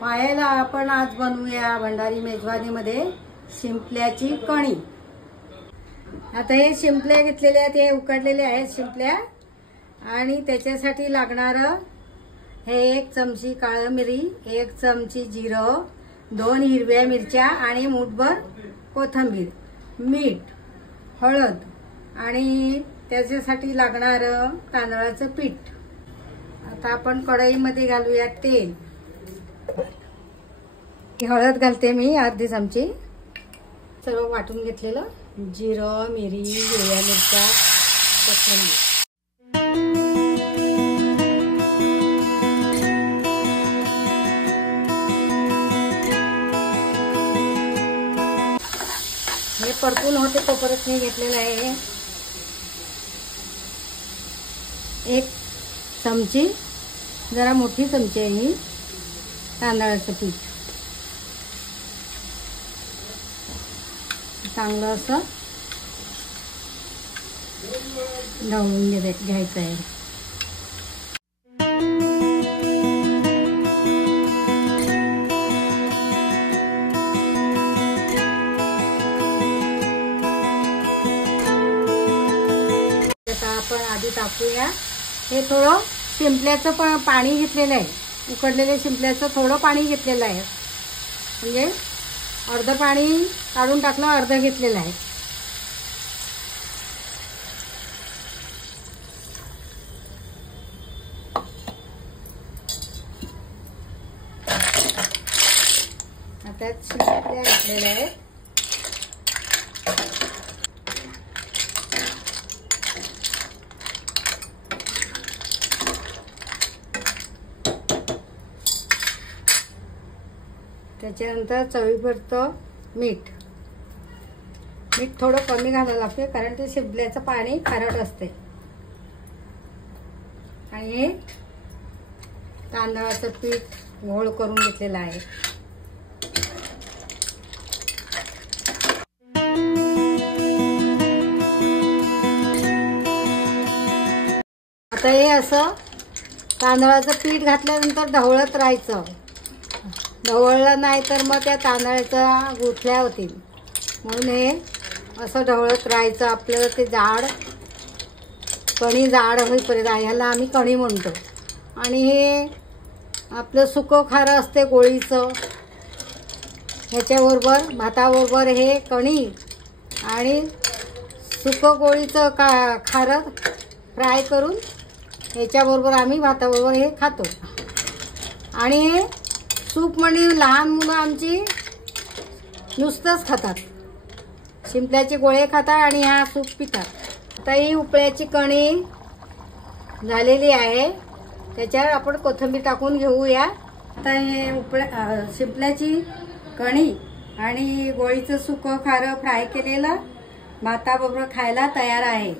पाहायला आपण आज बनवूया भंडारी मेजवानीमध्ये शिंपल्याची कणी। आता हे शिंपल्या घेतलेले आहेत, हे उकडलेले आहेत शिंपल्या आणि त्याच्यासाठी लागणार हे 1 चमची काळी मिरी, 1 चमची जिरं, 2 हिरव्या मिरच्या आणि मूठभर कोथिंबीर, मीठ, हळद आणि त्याच्यासाठी लागणार तांदळाचं पीठ। आता आपण कढईमध्ये घालूया तेल। हळद घालते मी अर्धी चमची, सर्व वाटून घेतलेलं जिरं, मिरी, हिरव्या मिरच्या, कोथिंबीर। हे परतून होते तोपर्यंत मी घेतलेलं आहे 1 चमची, जरा मोठी चमची आहे ही तांदळाचं पीठ। चांगलं असं ढवळून घ्यायचं आहे। आता आपण आधी टाकूया हे थोडं शिंपल्याचं पण पाणी घेतलेलं आहे, उकडलेल्या शिंपल्याचं थोडं पाणी घेतलेलं आहे, म्हणजे अर्ध पाणी काढून टाकलं, अर्ध घेतलेलं आहे। आता शिंपल्या घेतलेल्या आहेत, त्याच्यानंतर चवीपुरतं मीठ थोडं कमी घालायला लागते कारण ते शिंपल्याचं पाणी खारट असते। आणि हे तांदळाचं पीठ घोळ करून घेतलेलं आहे। आता हे असं तांदळाचं पीठ घातल्यानंतर ढवळत राहायचं, ढवळलं नाही तर मग त्या तांदळाच्या गुठल्या होतील, म्हणून हे असं ढवळत राहायचं। आपल्याला ते जाड कणी जाड होईपर्यंत, ह्याला आम्ही कणी म्हणतो। आणि हे आपलं सुकं खारं असते गोळीचं, ह्याच्याबरोबर भाताबरोबर हे कणी आणि सुकं गोळीचं खारं फ्राय करून ह्याच्याबरोबर आम्ही भाताबरोबर हे खातो। आणि हे सूप म्हणजे लहान मुलं आमची नुसतंच खातात, शिंपल्याचे गोळे खातात आणि हा सूप पितात। आता ही उपळ्याची कणी झालेली आहे, त्याच्यावर आपण कोथिंबीर टाकून घेऊया। आता हे शिंपल्याची कणी आणि गोळीचं सुकं खारं फ्राय केलेलं भाताबरोबर खायला तयार आहे।